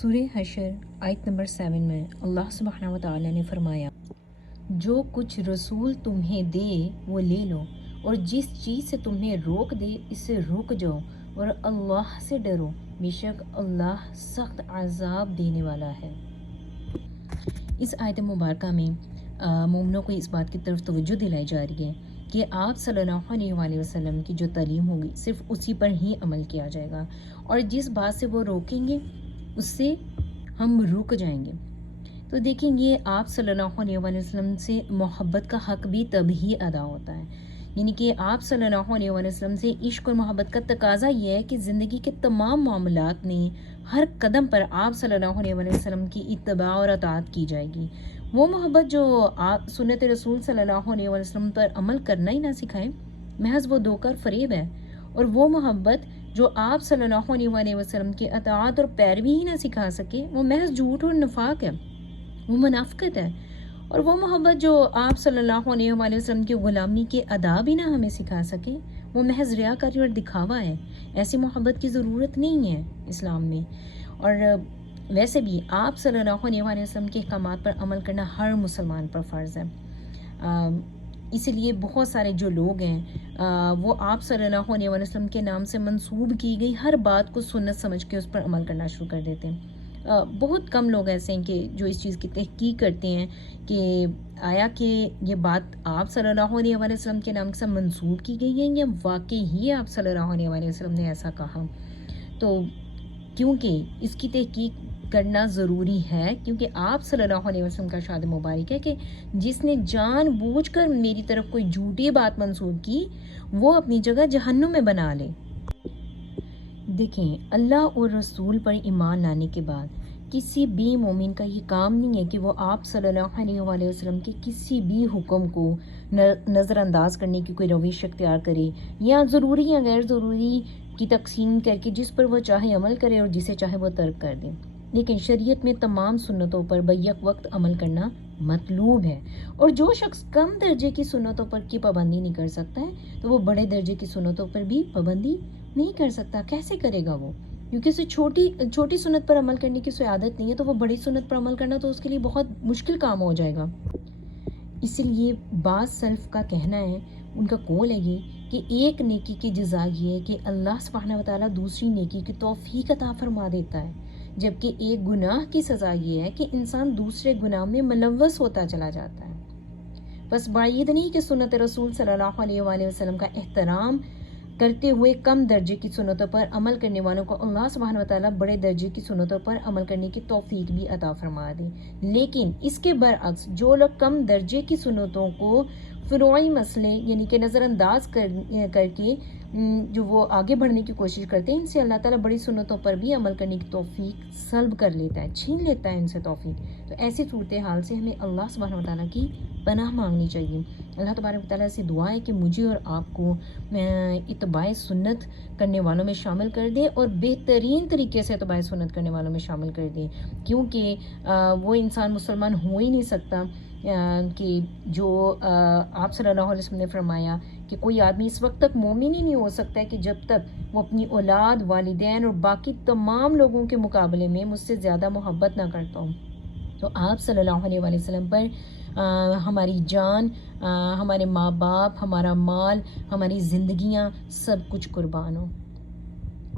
سورہ حشر آیت نمبر 7 میں اللہ سبحانہ و تعالی نے فرمایا، جو کچھ رسول تمہیں دے وہ لے لو، اور جس چیز سے تمہیں روک دے اس سے رک جاؤ، اور اللہ سے ڈرو، بے شک اللہ سخت عذاب دینے والا ہے۔ اس آیت مبارکہ میں مومنوں کو اس بات کی طرف توجہ دلائی جا رہی ہے کہ آپ صلی اللہ علیہ وآلہ وسلم کی جو تعلیم ہوگی صرف اسی پر ہی عمل کیا جائے گا، اور جس بات سے وہ روکیں گے اس سے ہم رک جائیں گے۔ تو دیکھیں گے آپ صلی اللہ علیہ وآلہ وسلم سے محبت کا حق بھی تب ہی ادا ہوتا ہے، یعنی کہ آپ صلی اللہ علیہ وآلہ وسلم سے عشق اور محبت کا تقاضا یہ ہے کہ زندگی کے تمام معاملات میں ہر قدم پر آپ صلی اللہ علیہ وآلہ وسلم کی اتباع اور اطاعت کی جائے گی۔ وہ محبت جو آپ سنت رسول صلی اللہ علیہ وآلہ وسلم پر عمل کرنا ہی نہ سکھائیں، محض وہ دھوکہ اور فریب ہے، اور وہ محبت جو آپ صلی اللہ علیہ وآلہ وسلم کی اطاعت اور پیروی ہی نہ سکھا سکے، وہ محض جھوٹ اور نفاق ہے، وہ منافقت ہے۔ اور وہ محبت جو آپ صلی اللہ علیہ وآلہ وسلم کی غلامی کے آداب ہی نہ ہمیں سکھا سکے، وہ محض ریاکاری اور دکھاوا ہے۔ ایسی محبت کی ضرورت نہیں ہے اسلام میں۔ اور ویسے بھی آپ صلی اللہ علیہ وآلہ وسلم کے احکامات پر عمل کرنا ہر مسلمان پر فرض ہے۔ اس لیے بہت سارے جو لوگ ہیں وہ آپ صلی اللہ علیہ وآلہ وسلم کے نام سے منسوب کی گئی ہر بات کو سنت سمجھ کے اس پر عمل کرنا شروع کر دیتے ہیں۔ بہت کم لوگ ایسے ہیں کہ جو اس چیز کی تحقیق کرتے ہیں کہ آیا کہ یہ بات آپ صلی اللہ علیہ وآلہ وسلم کے نام سے منسوب کی گئی ہے یا واقعی ہی آپ صلی اللہ علیہ وآلہ وسلم نے ایسا کہا۔ تو کیونکہ اس کی تحقیق کرنا ضروری ہے، کیونکہ آپ صلی اللہ علیہ وسلم کا ارشاد مبارک ہے کہ جس نے جان بوجھ کر میری طرف کوئی جھوٹی بات منسوب کی وہ اپنی جگہ جہنم میں بنا لے۔ دیکھیں، اللہ اور رسول پر ایمان لانے کے بعد کسی بھی مومن کا یہ کام نہیں ہے کہ وہ آپ صلی اللہ علیہ وآلہ وسلم کے کسی بھی حکم کو نظر انداز کرنے کی کوئی روش اختیار کرے، یا ضروری یا غیر ضروری کی تقسیم کر کے جس پر وہ چاہے عمل کرے اور جسے چاہے وہ ترک کر دے۔ لیکن شریعت میں تمام سنتوں پر بیک وقت عمل کرنا مطلوب ہے، اور جو شخص کم درجے کی سنتوں پر کی پابندی نہیں کر سکتا ہے تو وہ بڑے درجے کی سنتوں پر بھی پابندی نہیں کر سکتا۔ کیسے کرے گا وہ؟ کیونکہ اسے چھوٹی سنت پر عمل کرنے کی کوئی عادت نہیں ہے، تو وہ بڑی سنت پر عمل کرنا تو اس کے لیے بہت مشکل کام ہو جائے گا۔ اسی لیے بعض سلف کا کہنا ہے، ان کا قول ہے یہ کہ ایک نیکی کی جزا یہ ہے کہ اللہ سبحانہ و تعالیٰ دوسری نیکی کی توفیق عطا فرما دیتا ہے، جبکہ ایک گناہ کی سزا یہ ہے کہ انسان دوسرے گناہ میں ملوث ہوتا چلا جاتا ہے۔ بس بعید نہیں کہ سنت رسول صلی اللہ علیہ وآلہ وسلم کا احترام کرتے ہوئے کم درجے کی سنتوں پر عمل کرنے والوں کو اللہ سبحانہ و تعالیٰ بڑے درجے کی سنتوں پر عمل کرنے کی توفیق بھی عطا فرما دے۔ لیکن اس کے برعکس جو لوگ کم درجے کی سنتوں کو فروعی مسئلے یعنی کہ نظر انداز کر کے جو وہ آگے بڑھنے کی کوشش کرتے ہیں، ان سے اللہ تعالیٰ بڑی سنتوں پر بھی عمل کرنے کی توفیق سلب کر لیتا ہے، چھین لیتا ہے ان سے توفیق۔ تو ایسی صورتحال سے ہمیں اللہ سبحانہ و تعالیٰ کی پناہ مانگنی چاہیے۔ اللہ تبارک و تعالیٰ سے دعا ہے کہ مجھے اور آپ کو اتباع سنت کرنے والوں میں شامل کر دے، اور بہترین طریقے سے اتباع سنت کرنے والوں میں شامل کر دے، کیونکہ وہ انسان مسلمان ہو ہی نہیں سکتا کہ جو آپ صلی اللہ علیہ وسلم نے فرمایا کہ کوئی آدمی اس وقت تک مومن ہی نہیں ہو سکتا ہے کہ جب تک وہ اپنی اولاد، والدین اور باقی تمام لوگوں کے مقابلے میں مجھ سے زیادہ محبت نہ کرتا ہوں۔ تو آپ صلی اللہ علیہ وآلہ وسلم پر ہماری جان، ہمارے ماں باپ، ہمارا مال، ہماری زندگیاں، سب کچھ قربان ہو۔